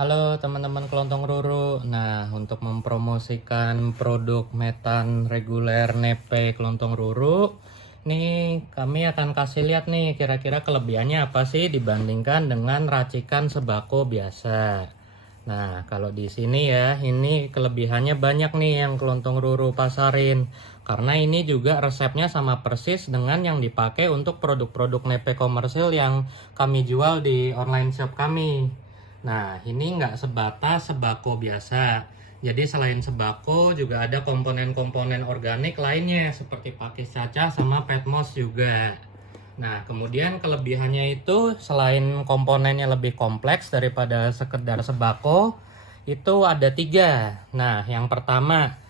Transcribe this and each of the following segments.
Halo teman-teman kelontong Ruru. Nah, untuk mempromosikan produk metan reguler Nepe kelontong Ruru, nih kami akan kasih lihat nih kira-kira kelebihannya apa sih dibandingkan dengan racikan sembako biasa. Nah, kalau di sini ya, ini kelebihannya banyak nih yang kelontong Ruru pasarin. Karena ini juga resepnya sama persis dengan yang dipakai untuk produk-produk Nepe komersil yang kami jual di online shop kami. Nah, ini nggak sebatas sembako biasa. Jadi selain sembako juga ada komponen-komponen organik lainnya seperti pakis cacah sama petmos juga. Nah, kemudian kelebihannya itu selain komponennya lebih kompleks daripada sekedar sembako, itu ada 3. Nah, yang pertama,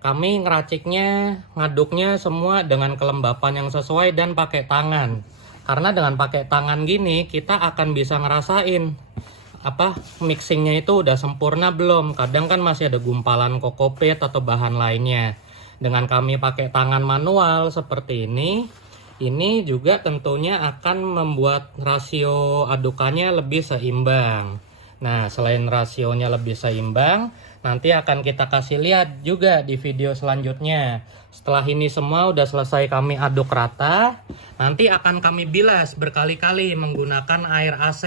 kami ngeraciknya, ngaduknya semua dengan kelembapan yang sesuai dan pakai tangan. Karena dengan pakai tangan gini, kita akan bisa ngerasain mixingnya itu udah sempurna belum. Kadang kan masih ada gumpalan kokopit atau bahan lainnya. Dengan kami pakai tangan manual seperti ini juga tentunya akan membuat rasio adukannya lebih seimbang. Nah, selain rasionya lebih seimbang, nanti akan kita kasih lihat juga di video selanjutnya. Setelah ini semua udah selesai kami aduk rata, nanti akan kami bilas berkali-kali menggunakan air AC.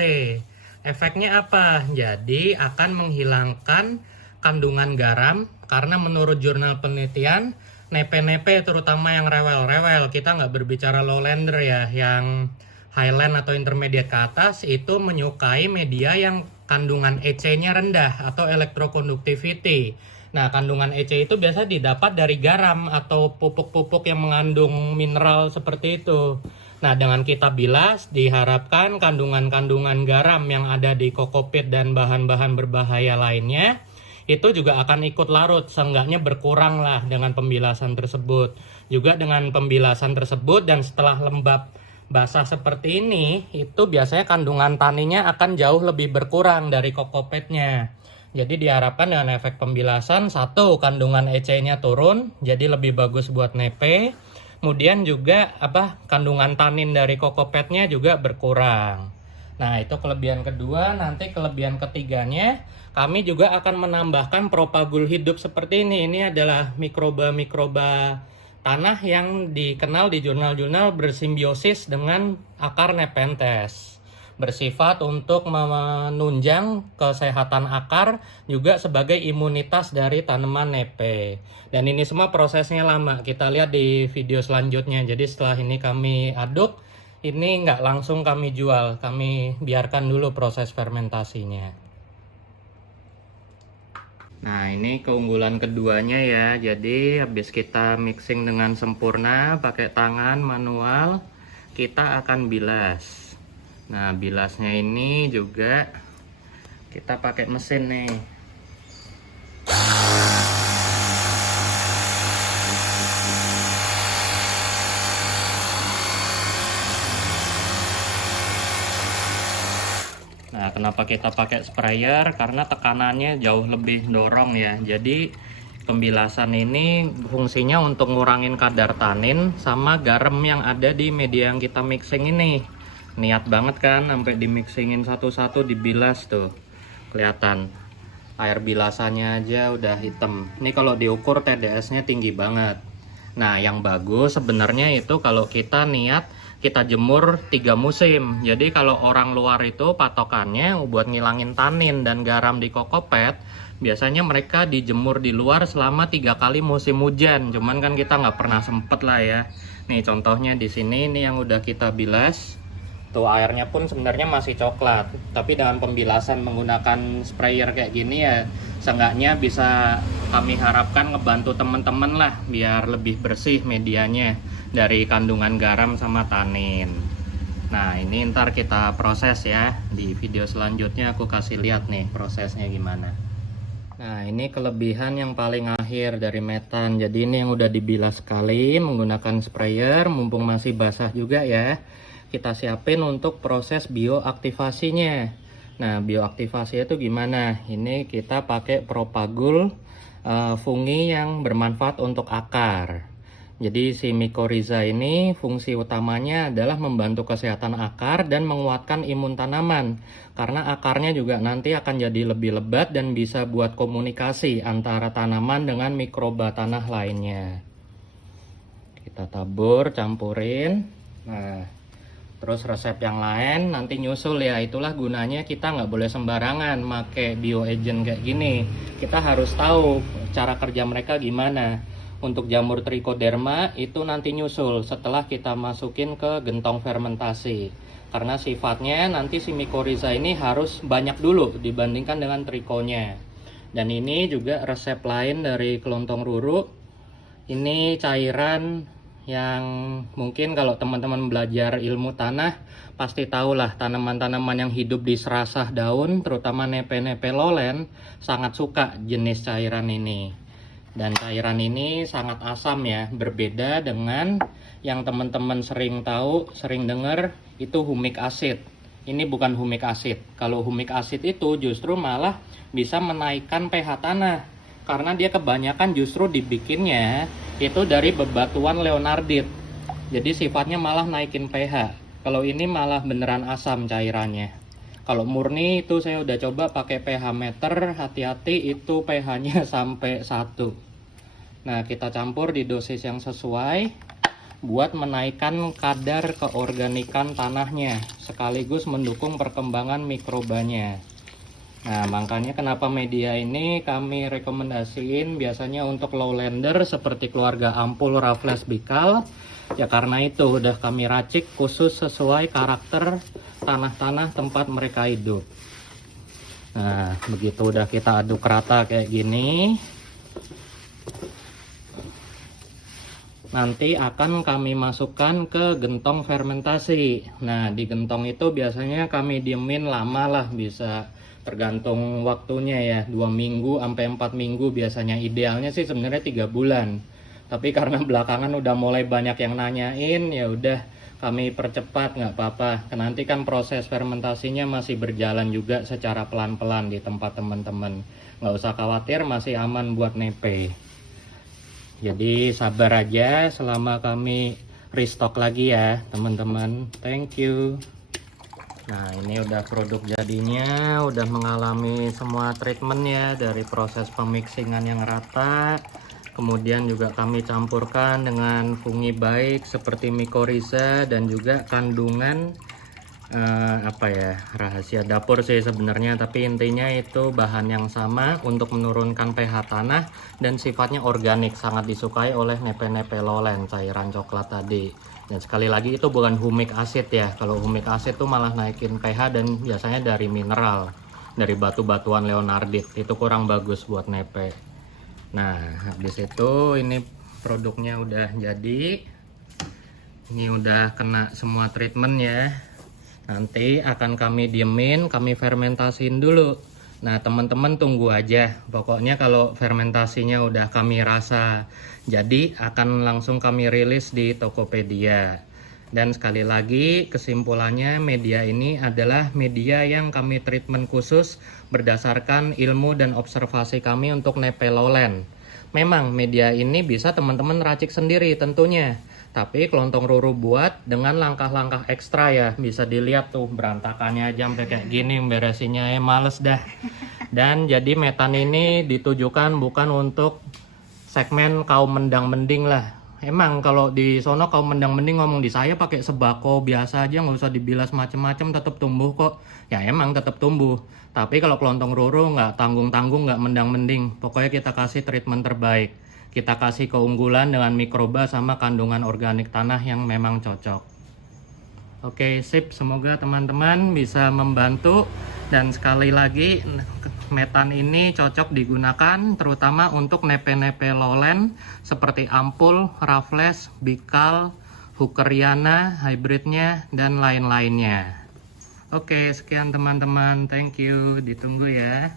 Efeknya apa? Jadi akan menghilangkan kandungan garam, karena menurut jurnal penelitian nepe-nepe terutama yang rewel-rewel, kita nggak berbicara lowlander ya, yang highland atau intermediate ke atas, itu menyukai media yang kandungan EC-nya rendah atau electroconductivity. Nah, kandungan EC itu biasa didapat dari garam atau pupuk-pupuk yang mengandung mineral seperti itu. Nah, dengan kita bilas, diharapkan kandungan-kandungan garam yang ada di kokopit dan bahan-bahan berbahaya lainnya, itu juga akan ikut larut, seenggaknya berkurang lah dengan pembilasan tersebut. Juga dengan pembilasan tersebut dan setelah lembab basah seperti ini, itu biasanya kandungan taninya akan jauh lebih berkurang dari kokopitnya. Jadi diharapkan dengan efek pembilasan, satu, kandungan EC-nya turun, jadi lebih bagus buat nepe. Kemudian juga kandungan tanin dari kokopetnya juga berkurang. Nah, itu kelebihan kedua. Nanti kelebihan ketiganya, kami juga akan menambahkan propagul hidup seperti ini. Ini adalah mikroba-mikroba tanah yang dikenal di jurnal-jurnal bersimbiosis dengan akar Nepenthes. Bersifat untuk menunjang kesehatan akar, juga sebagai imunitas dari tanaman nepe. Dan ini semua prosesnya lama, kita lihat di video selanjutnya. Jadi setelah ini kami aduk, ini nggak langsung kami jual, kami biarkan dulu proses fermentasinya. Nah, ini keunggulan keduanya ya. Jadi habis kita mixing dengan sempurna pakai tangan manual, kita akan bilas. Nah, bilasnya ini juga kita pakai mesin nih. Nah, kenapa kita pakai sprayer? Karena tekanannya jauh lebih dorong ya. Jadi pembilasan ini fungsinya untuk ngurangin kadar tanin sama garam yang ada di media yang kita mixing ini. Niat banget kan, sampai dimixingin satu-satu, dibilas tuh. Kelihatan air bilasannya aja udah hitam. Ini kalau diukur TDS-nya tinggi banget. Nah, yang bagus sebenarnya itu kalau kita niat kita jemur 3 musim. Jadi kalau orang luar itu patokannya buat ngilangin tanin dan garam di kokopet, biasanya mereka dijemur di luar selama 3 kali musim hujan. Cuman kan kita nggak pernah sempet lah ya. Nih contohnya di sini, ini yang udah kita bilas. Tuh airnya pun sebenarnya masih coklat, tapi dengan pembilasan menggunakan sprayer kayak gini ya, seenggaknya bisa kami harapkan ngebantu teman-teman lah biar lebih bersih medianya dari kandungan garam sama tanin. Nah, ini ntar kita proses ya, di video selanjutnya aku kasih lihat nih prosesnya gimana. Nah, ini kelebihan yang paling akhir dari metan. Jadi ini yang udah dibilas sekali menggunakan sprayer, mumpung masih basah juga ya. Kita siapin untuk proses bioaktivasinya. Nah, bioaktivasi itu gimana? Ini kita pakai propagul fungi yang bermanfaat untuk akar. Jadi si mycorrhiza ini fungsi utamanya adalah membantu kesehatan akar dan menguatkan imun tanaman. Karena akarnya juga nanti akan jadi lebih lebat dan bisa buat komunikasi antara tanaman dengan mikroba tanah lainnya. Kita tabur, campurin. Nah, terus resep yang lain nanti nyusul ya. Itulah gunanya kita nggak boleh sembarangan make bioagent kayak gini. Kita harus tahu cara kerja mereka gimana. Untuk jamur trichoderma itu nanti nyusul setelah kita masukin ke gentong fermentasi. Karena sifatnya nanti si mycorrhiza ini harus banyak dulu dibandingkan dengan trichonya. Dan ini juga resep lain dari kelontong ruru. Ini cairan yang mungkin kalau teman-teman belajar ilmu tanah pasti tahulah tanaman-tanaman yang hidup di serasah daun, terutama nepe-nepe lowland, sangat suka jenis cairan ini. Dan cairan ini sangat asam ya, berbeda dengan yang teman-teman sering tahu, sering dengar itu humic acid. Ini bukan humic acid. Kalau humic acid itu justru malah bisa menaikkan pH tanah. Karena dia kebanyakan justru dibikinnya itu dari bebatuan leonardit. Jadi sifatnya malah naikin pH. Kalau ini malah beneran asam cairannya. Kalau murni itu saya udah coba pakai pH meter, hati-hati itu pH-nya sampai 1. Nah, kita campur di dosis yang sesuai buat menaikkan kadar keorganikan tanahnya sekaligus mendukung perkembangan mikrobanya. Nah, makanya kenapa media ini kami rekomendasiin biasanya untuk lowlander seperti keluarga ampul, raffles, bikal. Ya karena itu udah kami racik khusus sesuai karakter tanah-tanah tempat mereka hidup. Nah, begitu udah kita aduk rata kayak gini, nanti akan kami masukkan ke gentong fermentasi. Nah, di gentong itu biasanya kami diemin lama lah, bisa tergantung waktunya ya, 2 minggu sampai 4 minggu biasanya. Idealnya sih sebenarnya 3 bulan. Tapi karena belakangan udah mulai banyak yang nanyain, ya udah kami percepat, nggak apa-apa. Nanti kan proses fermentasinya masih berjalan juga secara pelan-pelan di tempat teman-teman. Nggak usah khawatir, masih aman buat nepe. Jadi sabar aja selama kami restock lagi ya teman-teman. Thank you. Nah, ini udah produk jadinya, udah mengalami semua treatment ya, dari proses pemixingan yang rata. Kemudian juga kami campurkan dengan fungi baik seperti mycorrhiza dan juga kandungan rahasia dapur sih sebenarnya, tapi intinya itu bahan yang sama untuk menurunkan pH tanah dan sifatnya organik, sangat disukai oleh nepe-nepe lowland cairan coklat tadi. Dan sekali lagi itu bukan humic acid ya. Kalau humic acid tuh malah naikin pH dan biasanya dari mineral, dari batu-batuan leonardit, itu kurang bagus buat nepe. Nah, habis itu ini produknya udah jadi. Ini udah kena semua treatment ya. Nanti akan kami diemin, kami fermentasiin dulu. Nah, teman-teman tunggu aja. Pokoknya kalau fermentasinya udah kami rasa jadi, akan langsung kami rilis di Tokopedia. Dan sekali lagi kesimpulannya, media ini adalah media yang kami treatment khusus berdasarkan ilmu dan observasi kami untuk nepe lowland. Memang media ini bisa teman-teman racik sendiri tentunya. Tapi kelontong ruru buat dengan langkah-langkah ekstra ya. Bisa dilihat tuh berantakannya aja sampai kayak gini beresinnya, males dah. Dan jadi metan ini ditujukan bukan untuk segmen kaum mendang-mending lah. Emang kalau di sono kaum mendang-mending ngomong, di saya pakai sebako biasa aja, nggak usah dibilas macem-macem, tetap tumbuh kok. Ya emang tetap tumbuh. Tapi kalau kelontong ruru nggak tanggung-tanggung, nggak mendang-mending. Pokoknya kita kasih treatment terbaik. Kita kasih keunggulan dengan mikroba sama kandungan organik tanah yang memang cocok. Oke, sip. Semoga teman-teman bisa membantu. Dan sekali lagi, metan ini cocok digunakan terutama untuk nepe-nepe lowland seperti ampul, raffles, bikal, hookeriana, hybridnya, dan lain-lainnya. Oke, sekian teman-teman. Thank you. Ditunggu ya.